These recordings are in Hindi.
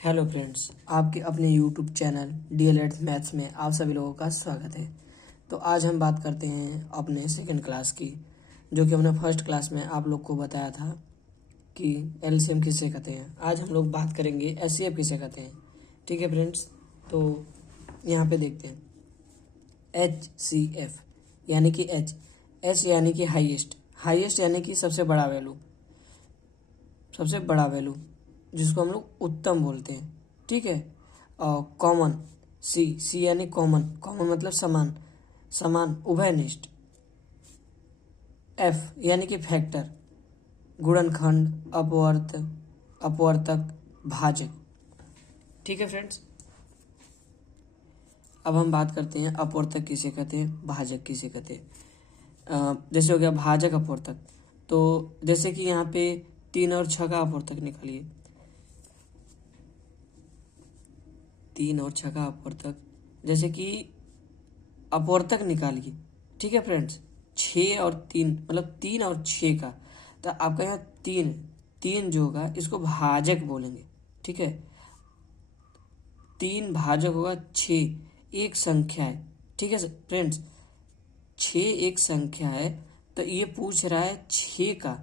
हेलो फ्रेंड्स, आपके अपने यूट्यूब चैनल डीएलएड मैथ्स में आप सभी लोगों का स्वागत है। तो आज हम बात करते हैं अपने सेकंड क्लास की, जो कि हमने फर्स्ट क्लास में आप लोग को बताया था कि एलसीएम किसे कहते हैं। आज हम लोग बात करेंगे एचसीएफ किसे कहते हैं। ठीक है फ्रेंड्स, तो यहाँ पे देखते हैं एचसीएफ यानी कि एच यानी कि हाईएस्ट यानी कि सबसे बड़ा वैल्यू जिसको हम लोग उत्तम बोलते हैं। ठीक है। और कॉमन सी यानी कॉमन मतलब समान उभयनिष्ठ। एफ यानी कि फैक्टर, गुणनखंड, अपवर्तक, भाजक। ठीक है फ्रेंड्स, अब हम बात करते हैं अपवर्तक किसे कहते हैं, भाजक किसे कहते हैं। जैसे हो गया भाजक अपवर्तक, तो जैसे कि यहाँ पे 3 और 6 का अपवर्तक निकालिए। 3 और 6 का अपवर्तक, जैसे कि अपवर्तक निकालिए। ठीक है फ्रेंड्स, 6 और 3 मतलब 3 और 6 का, तो आपका यहाँ तीन जो होगा इसको भाजक बोलेंगे। ठीक है, 3 भाजक होगा 6, एक संख्या है। ठीक है फ्रेंड्स, 6 एक संख्या है, तो ये पूछ रहा है 6 का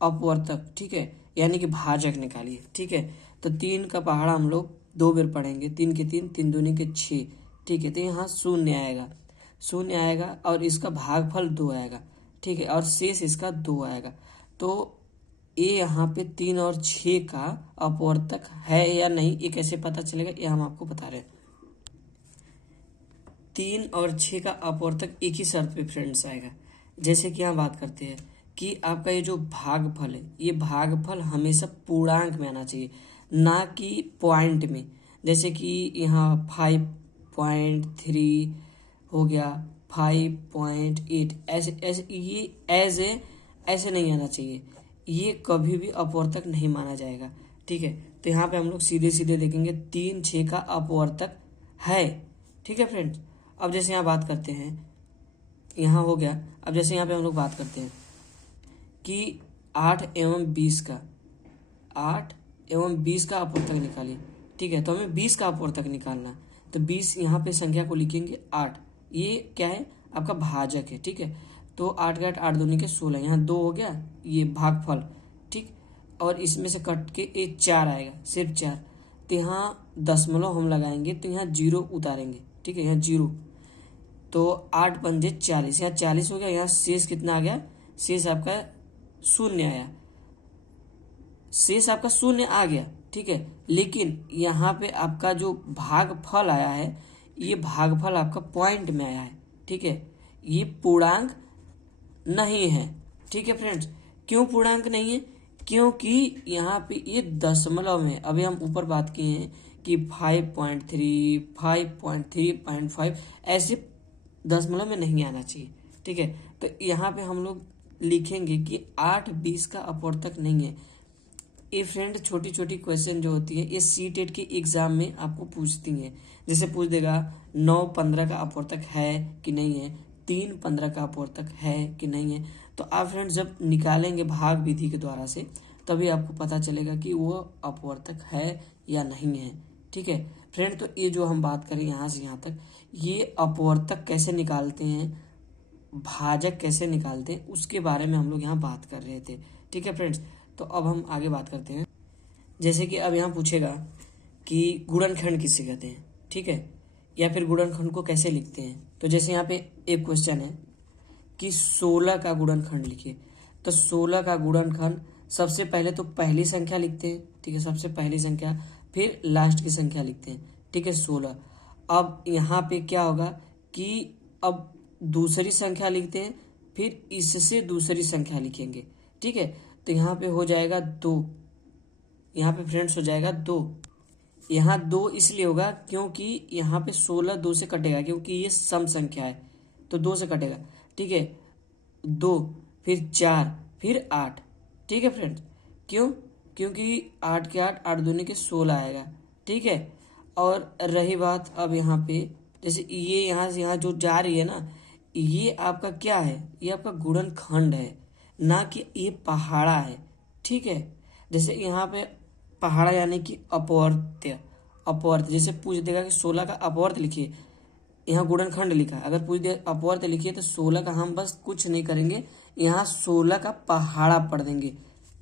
अपवर्तक। ठीक है, यानी कि भाजक निकालिए। ठीक है, तो 3 का पहाड़ा हम लोग 2 बार पढ़ेंगे। 3 के 3, 3 दूनी के 6। ठीक है, तो यहाँ शून्य आएगा और इसका भागफल 2 आएगा। ठीक है, और शेष इसका 2 आएगा। तो ये यहाँ पे 3 और 6 का अपवर्तक है या नहीं, ये कैसे पता चलेगा, ये हम आपको बता रहे हैं। 3 और 6 का अपवर्तक एक ही शर्त पे फ्रेंड्स आएगा। जैसे कि यहाँ बात करते हैं कि आपका ये जो भागफल है, ये भागफल हमेशा पूर्णांक में आना चाहिए, ना कि पॉइंट में। जैसे कि यहाँ 5.3 हो गया, 5.8, ऐसे ऐसे ये ऐसे नहीं आना चाहिए। ये कभी भी अपवर्तक नहीं माना जाएगा। ठीक है, तो यहाँ पे हम लोग सीधे सीधे देखेंगे 3 6 का अपवर्तक है। ठीक है फ्रेंड्स, अब जैसे यहाँ बात करते हैं, यहाँ हो गया। अब जैसे यहाँ पे हम लोग बात करते हैं कि 8 एवं 20 का अपवर्तक निकालिए। ठीक है, तो हमें 20 का अपवर्तक निकालना, तो 20 यहाँ पे संख्या को लिखेंगे 8। ये क्या है, आपका भाजक है। ठीक है, तो 8 का 8 दूनी के 16, यहाँ 2 हो गया, ये भागफल। ठीक, और इसमें से कट के एक 4 आएगा, सिर्फ 4। तो यहाँ दशमलव हम लगाएंगे, तो यहाँ 0 उतारेंगे। ठीक है, यहाँ 0, तो 8 पंजे 40, यहाँ 40 हो गया। यहाँ शेष कितना आ गया, शेष आपका 0 आया, शेष आपका 0 आ गया। ठीक है, लेकिन यहाँ पे आपका जो भागफल आया है, ये भागफल आपका पॉइंट में आया है। ठीक है, ये पूर्णांक नहीं है। ठीक है फ्रेंड्स, क्यों पूर्णांक नहीं है, क्योंकि यहाँ पे ये दशमलव में, अभी हम ऊपर बात किए हैं कि 5.3, 5.3.5 ऐसे दशमलव में नहीं आना चाहिए। ठीक है, तो यहाँ पे हम लोग लिखेंगे कि 8 20 का अपवर्तक नहीं है। ये फ्रेंड छोटी छोटी क्वेश्चन जो होती है, ये सीटेट के एग्जाम में आपको पूछती हैं। जैसे पूछ देगा 9 15 का अपवर्तक है कि नहीं है, 3 15 का अपवर्तक है कि नहीं है। तो आप फ्रेंड जब निकालेंगे भाग विधि के द्वारा से, तभी आपको पता चलेगा कि वो अपवर्तक है या नहीं है। ठीक है फ्रेंड, तो ये जो हम बात करें यहाँ से यहाँ तक, ये अपवर्तक कैसे निकालते हैं, भाजक कैसे निकालते हैं, उसके बारे में हम लोग यहाँ बात कर रहे थे। ठीक है फ्रेंड्स, तो अब हम आगे बात करते हैं। जैसे कि अब यहाँ पूछेगा कि गुणनखंड किसे कहते हैं। ठीक है, या फिर गुणनखंड को कैसे लिखते हैं। तो जैसे यहाँ पे एक क्वेश्चन है कि 16 का गुणनखंड लिखिए। तो 16 का गुणनखंड, सबसे पहले तो पहली संख्या लिखते हैं। ठीक है, सबसे पहली संख्या, फिर लास्ट की संख्या लिखते हैं। ठीक है, 16। अब यहाँ पे क्या होगा कि अब दूसरी संख्या लिखते हैं, फिर इससे दूसरी संख्या लिखेंगे। ठीक है, तो यहाँ पे हो जाएगा 2, यहाँ पे फ्रेंड्स हो जाएगा 2। यहाँ 2 इसलिए होगा क्योंकि यहाँ पे 16 2 से कटेगा, क्योंकि ये सम संख्या है, तो 2 से कटेगा। ठीक है, 2, फिर 4, फिर 8। ठीक है फ्रेंड्स, क्यों, क्योंकि 8 के 8, 8 दूनी के 16 आएगा। ठीक है, और रही बात अब यहाँ पे, जैसे ये यहाँ से यहाँ जो जा रही है ना, ये आपका क्या है, ये आपका गुणनखंड है, ना कि ये पहाड़ा है। ठीक है, जैसे यहाँ पे पहाड़ा यानी कि अपवर्त्य। अपवर्त्य जैसे पूछ देगा कि 16 का अपवर्त्य लिखिए, यहाँ गुणनखंड लिखा है, अगर पूछ दे अपवर्त्य लिखिए तो 16 का हम बस कुछ नहीं करेंगे, यहाँ 16 का पहाड़ा पढ़ देंगे।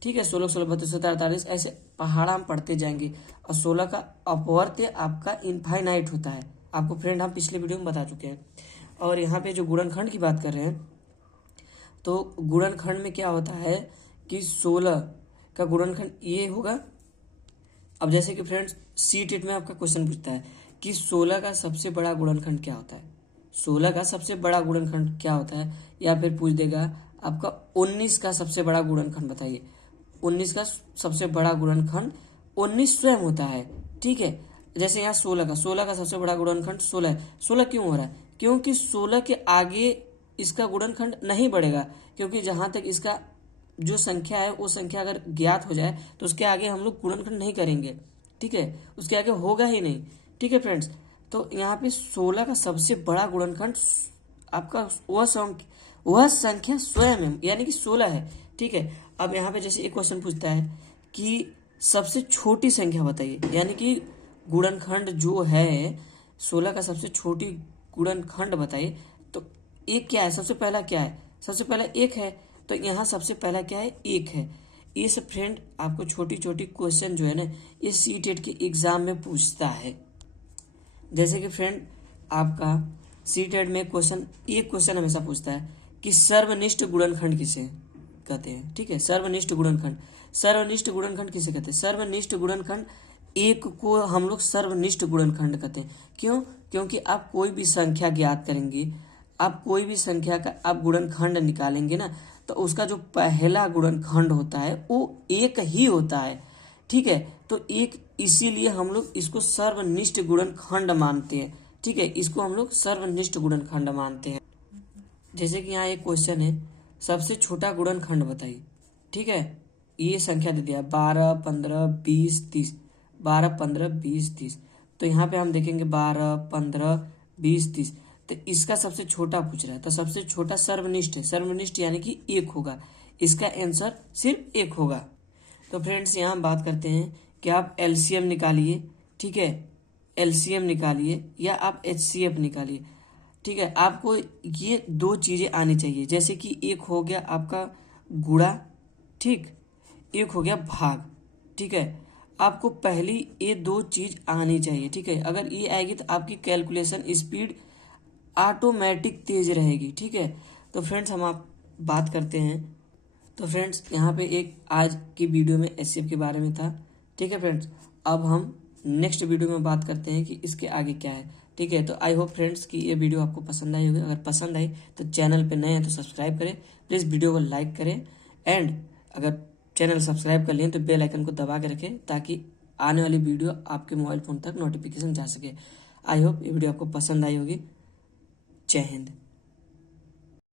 ठीक है, 16 16 32 48 ऐसे पहाड़ा हम पढ़ते जाएंगे। और 16 का अपवर्त्य आपका इनफाइनाइट होता है, आपको फ्रेंड हम पिछले वीडियो में बता चुके हैं। और यहाँ पे जो गुणनखंड की बात कर रहे हैं, तो गुणनखंड में क्या होता है कि 16 का गुणनखंड ये होगा। अब जैसे कि फ्रेंड्स सी-टेट में आपका क्वेश्चन पूछता है कि 16 का सबसे बड़ा गुणनखंड क्या होता है, 16 का सबसे बड़ा गुणनखंड क्या होता है, या फिर पूछ देगा आपका 19 का सबसे बड़ा गुणनखंड बताइए। 19 का सबसे बड़ा गुणनखंड 19 स्वयं होता है। ठीक है, जैसे यहाँ 16 का सबसे बड़ा गुणनखंड 16 है। 16 क्यों हो रहा है, क्योंकि 16 के आगे इसका गुणनखंड नहीं बढ़ेगा, क्योंकि जहां तक इसका जो संख्या है वो संख्या अगर ज्ञात हो जाए तो उसके आगे हम लोग गुणनखंड नहीं करेंगे। ठीक है, उसके आगे होगा ही नहीं। ठीक है फ्रेंड्स, तो यहाँ पे 16 का सबसे बड़ा गुणनखंड आपका वह संख्या स्वयं है, यानी कि 16 है। ठीक है, अब यहाँ पे जैसे एक क्वेश्चन पूछता है कि सबसे छोटी संख्या बताइए, यानी कि गुणनखंड जो है 16 का सबसे छोटी गुणनखंड बताइए। तो एक क्या है, सबसे पहला क्या है, सबसे पहला एक है, तो यहाँ सबसे पहला क्या है, एक है। ये सब फ्रेंड आपको छोटी छोटी क्वेश्चन जो है ना, ये सी-टेट के एग्जाम में पूछता है। जैसे कि फ्रेंड आपका सी-टेट में क्वेश्चन, एक क्वेश्चन हमेशा पूछता है कि सर्वनिष्ठ गुणनखंड किसे कहते हैं। ठीक है, सर्वनिष्ठ गुणनखंड, सर्वनिष्ठ गुणनखंड किसे कहते हैं, सर्वनिष्ठ गुणनखंड एक को हम लोग सर्वनिष्ठ गुणनखंड कहते हैं। क्यों, क्योंकि आप कोई भी संख्या ज्ञात करेंगे, आप कोई भी संख्या का आप गुणनखंड निकालेंगे ना, तो उसका जो पहला गुणनखंड होता है वो एक ही होता है। ठीक है, तो एक, इसीलिए हम लोग इसको सर्वनिष्ठ गुणनखंड मानते हैं। ठीक है, इसको हम लोग सर्वनिष्ठ गुणनखंड मानते हैं। जैसे कि यहाँ एक क्वेश्चन है, सबसे छोटा गुणनखंड बताइए। ठीक है, ये संख्या दे दिया 12 15 20 30, 12 15 20 30। तो यहाँ पे हम देखेंगे 12 15 20 30, तो इसका सबसे छोटा पूछ रहा है, तो सबसे छोटा सर्वनिष्ठ है, सर्वनिष्ठ यानी कि एक होगा, इसका आंसर सिर्फ एक होगा। तो फ्रेंड्स यहाँ हम बात करते हैं कि आप एलसीएम निकालिए। ठीक है, एलसीएम निकालिए या आप एचसीएफ निकालिए। ठीक है, आपको ये दो चीजें आनी चाहिए, जैसे कि एक हो गया आपका गुणा, ठीक, एक हो गया भाग। ठीक है, आपको पहली ये दो चीज आनी चाहिए। ठीक है, अगर ये आएगी तो आपकी कैलकुलेशन स्पीड ऑटोमेटिक तेज रहेगी। ठीक है, तो फ्रेंड्स हम आप बात करते हैं, तो फ्रेंड्स यहाँ पे एक आज की वीडियो में एचसीएफ के बारे में था। ठीक है फ्रेंड्स, अब हम नेक्स्ट वीडियो में बात करते हैं कि इसके आगे क्या है। ठीक है, तो आई होप फ्रेंड्स कि ये वीडियो आपको पसंद आई होगी। अगर पसंद आई तो चैनल पे नए हैं तो सब्सक्राइब करें, प्लीज़ वीडियो को लाइक करें, एंड अगर चैनल सब्सक्राइब कर लें तो बेल आइकन को दबा के रखें ताकि आने वाली वीडियो आपके मोबाइल फ़ोन तक नोटिफिकेशन जा सके। आई होप ये वीडियो आपको पसंद आई होगी। जय हिंद।